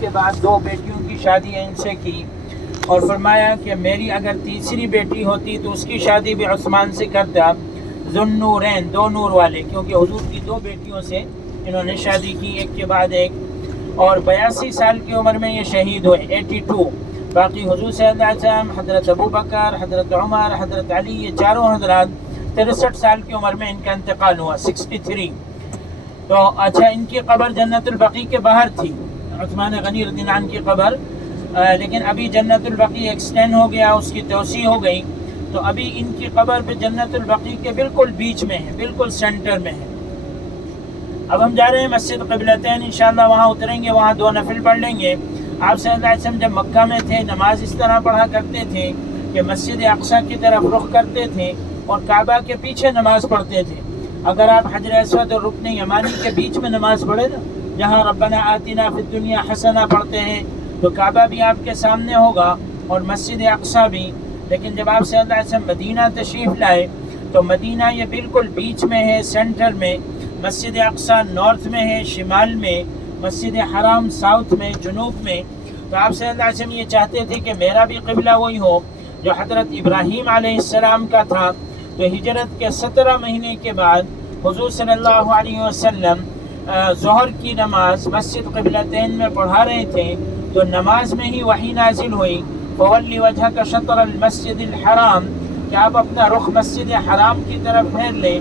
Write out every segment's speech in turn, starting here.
کے بعد 2 بیٹیوں کی شادی ان سے کی، اور فرمایا کہ میری اگر تیسری بیٹی ہوتی تو اس کی شادی بھی عثمان سے کرتا، ذوالنورین، 2 نور والے، کیونکہ حضور کی 2 بیٹیوں سے انہوں نے شادی کی ایک کے بعد ایک، اور 82 سال کی عمر میں یہ شہید ہوئے، 82۔ باقی حضور صلی اللہ علیہ وسلم، حضرت ابوبکر، حضرت عمر، حضرت علی، یہ چاروں حضرات 63 سال کی عمر میں ان کا انتقال ہوا، 63۔ تو اچھا، ان کی قبر جنت البقیع کے باہر تھی، عثمان غنی رضی اللہ عنہ کی قبر، لیکن ابھی جنت البقیع ایکسٹینڈ ہو گیا، اس کی توسیع ہو گئی، تو ابھی ان کی قبر پہ جنت البقیع کے بالکل بیچ میں ہے، بالکل سینٹر میں ہے۔ اب ہم جا رہے ہیں مسجد قبلتین، انشاءاللہ وہاں اتریں گے، وہاں 2 نفل پڑھ لیں گے۔ آپ صلی اللہ علیہ وسلم جب مکہ میں تھے نماز اس طرح پڑھا کرتے تھے کہ مسجد اقصیٰ کی طرف رخ کرتے تھے اور کعبہ کے پیچھے نماز پڑھتے تھے۔ اگر آپ حجر اسود اور رکن یمانی کے بیچ میں نماز پڑھے نا، جہاں ربنا آتنا فی الدنیا حسنہ پڑھتے ہیں، تو کعبہ بھی آپ کے سامنے ہوگا اور مسجد اقصیٰ بھی۔ لیکن جب آپ صلی اللہ علیہ وسلم مدینہ تشریف لائے تو مدینہ یہ بالکل بیچ میں ہے، سینٹر میں، مسجد اقصیٰ نارتھ میں ہے، شمال میں، مسجد حرام ساؤتھ میں، جنوب میں۔ تو آپ صلی اللہ علیہ وسلم یہ چاہتے تھے کہ میرا بھی قبلہ وہی ہو جو حضرت ابراہیم علیہ السلام کا تھا۔ تو ہجرت کے 17 مہینے کے بعد حضور صلی اللہ علیہ وسلم ظہر کی نماز مسجد قبلتین میں پڑھا رہے تھے، تو نماز میں ہی وحی نازل ہوئی، فَوَلِّ وَجْهَكَ شَطْرَ الْمَسْجِدِ الْحَرَامِ، کہ آپ اپنا رخ مسجد حرام کی طرف پھیر لیں۔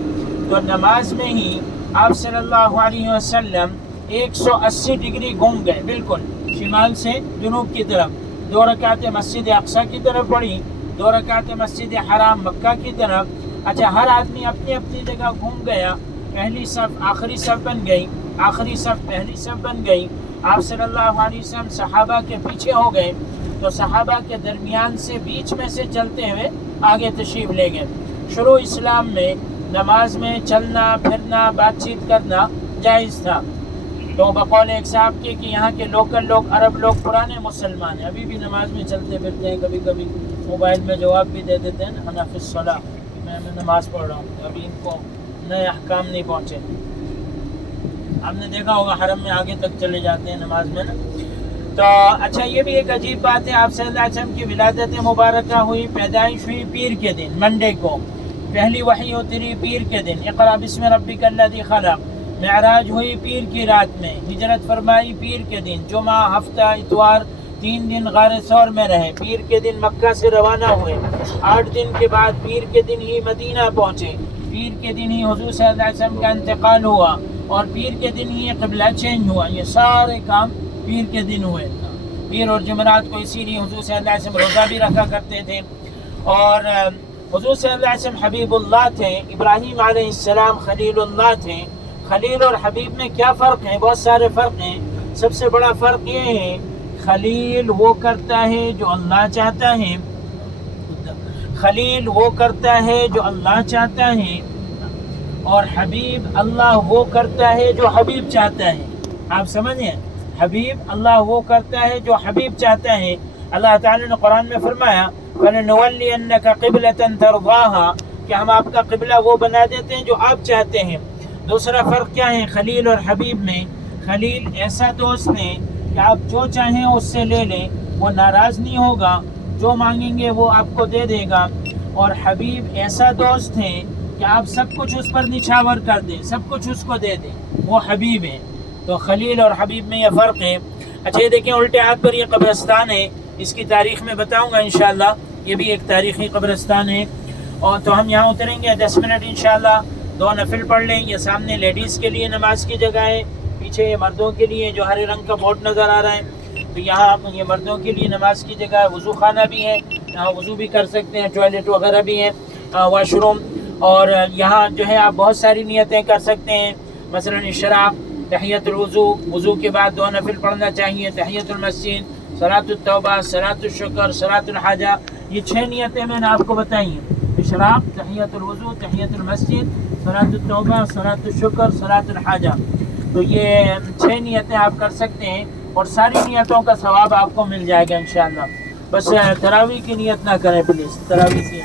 تو نماز میں ہی آپ صلی اللہ علیہ وسلم 180 ڈگری گھوم گئے، بالکل شمال سے جنوب کی طرف۔ 2 رکعتیں مسجد اقصیٰ کی طرف پڑھی، 2 رکعتیں مسجد حرام مکہ کی طرف۔ اچھا، ہر آدمی اپنی اپنی جگہ گھوم گیا، پہلی صف آخری صف بن گئی، آخری صف پہلی صف بن گئی۔ آپ صلی اللہ علیہ وسلم صحابہ کے پیچھے ہو گئے، تو صحابہ کے درمیان سے بیچ میں سے چلتے ہوئے آگے تشریف لے گئے۔ شروع اسلام میں نماز میں چلنا پھرنا بات چیت کرنا جائز تھا۔ تو بقول ایک صاحب کے کہ یہاں کے لوکل لوگ، عرب لوگ پرانے مسلمان ہیں، ابھی بھی نماز میں چلتے پھرتے ہیں، کبھی کبھی موبائل میں جواب بھی دے دیتے ہیں نا، انا فی الصلاۃ، میں نماز پڑھ رہا ہوں، ابھی ان کو نئے احکام نہیں پہنچے۔ آپ نے دیکھا ہوگا حرم میں آگے تک چلے جاتے ہیں نماز میں نا۔ تو اچھا، یہ بھی ایک عجیب بات ہے، آپ صلی اللہ علیہ وسلم کی ولادت مبارکہ ہوئی، پیدائش ہوئی پیر کے دن، منڈے کو، پہلی وحی اتری پیر کے دن، اقرأ بسم ربک الذی خلق، معراج ہوئی پیر کی رات میں، ہجرت فرمائی پیر کے دن، جمعہ، ہفتہ، اتوار، 3 دن غار ثور میں رہے، پیر کے دن مکہ سے روانہ ہوئے، 8 دن کے بعد پیر کے دن ہی مدینہ پہنچے، پیر کے دن ہی حضور صلی اللہ علیہ وسلم کا انتقال ہوا، اور پیر کے دن ہی قبلہ چینج ہوا۔ یہ سارے کام پیر کے دن ہوئے۔ پیر اور جمعرات کو اسی لیے حضور صلی اللہ علیہ وسلم روزہ بھی رکھا کرتے تھے۔ اور حضور صلی اللہ علیہ وسلم حبیب اللہ تھے، ابراہیم علیہ السلام خلیل اللہ تھے۔ خلیل اور حبیب میں کیا فرق ہے؟ بہت سارے فرق ہیں۔ سب سے بڑا فرق یہ ہے، خلیل وہ کرتا ہے جو اللہ چاہتا ہے، خلیل وہ کرتا ہے جو اللہ چاہتا ہے، اور حبیب اللہ وہ کرتا ہے جو حبیب چاہتا ہے۔ آپ سمجھیں، حبیب اللہ وہ کرتا ہے جو حبیب چاہتا ہے۔ اللہ تعالیٰ نے قرآن میں فرمایا فَلَنُوَلِّيَنَّكَ قِبْلَةً تَرْضَاهَا، کہ ہم آپ کا قبلہ وہ بنا دیتے ہیں جو آپ چاہتے ہیں۔ دوسرا فرق کیا ہے خلیل اور حبیب میں؟ خلیل ایسا دوست ہے کہ آپ جو چاہیں اس سے لے لیں، وہ ناراض نہیں ہوگا، جو مانگیں گے وہ آپ کو دے دے گا۔ اور حبیب ایسا دوست ہے کہ آپ سب کچھ اس پر نچھاور کر دیں، سب کچھ اس کو دے دیں، وہ حبیب ہے۔ تو خلیل اور حبیب میں یہ فرق ہے۔ اچھا، یہ دیکھیں الٹے ہاتھ پر یہ قبرستان ہے، اس کی تاریخ میں بتاؤں گا انشاءاللہ، یہ بھی ایک تاریخی قبرستان ہے۔ اور تو ہم یہاں اتریں گے 10 منٹ انشاءاللہ، 2 نفل پڑھ لیں۔ یہ سامنے لیڈیز کے لیے نماز کی جگہ ہے، پیچھے یہ مردوں کے لیے جو ہرے رنگ کا بورڈ نظر آ رہا ہے، تو یہاں یہ مردوں کے لیے نماز کی جگہ ہے، وضو خانہ بھی ہے، یہاں وضو بھی کر سکتے ہیں، ٹوائلٹ وغیرہ بھی ہیں، واش روم۔ اور یہاں جو ہے آپ بہت ساری نیتیں کر سکتے ہیں، مثلا اشراق، تحیۃ الوضو، وضو کے بعد 2 نفل پڑھنا چاہیے، تحیۃ المسجد، صلاۃ التوبہ، صلاۃ الشکر، صلاۃ الحاجہ، یہ 6 نیتیں میں نے آپ کو بتائی ہیں، اشراق، تحیۃ الوضو، تحیۃ المسجد، صلاۃ التوبہ، صلاۃ الشکر، صلاۃ الحاجہ۔ تو یہ 6 نیتیں آپ کر سکتے ہیں، اور ساری نیتوں کا ثواب آپ کو مل جائے گا انشاءاللہ۔ بس تراویح کی نیت نہ کریں پلیز، تراویح کی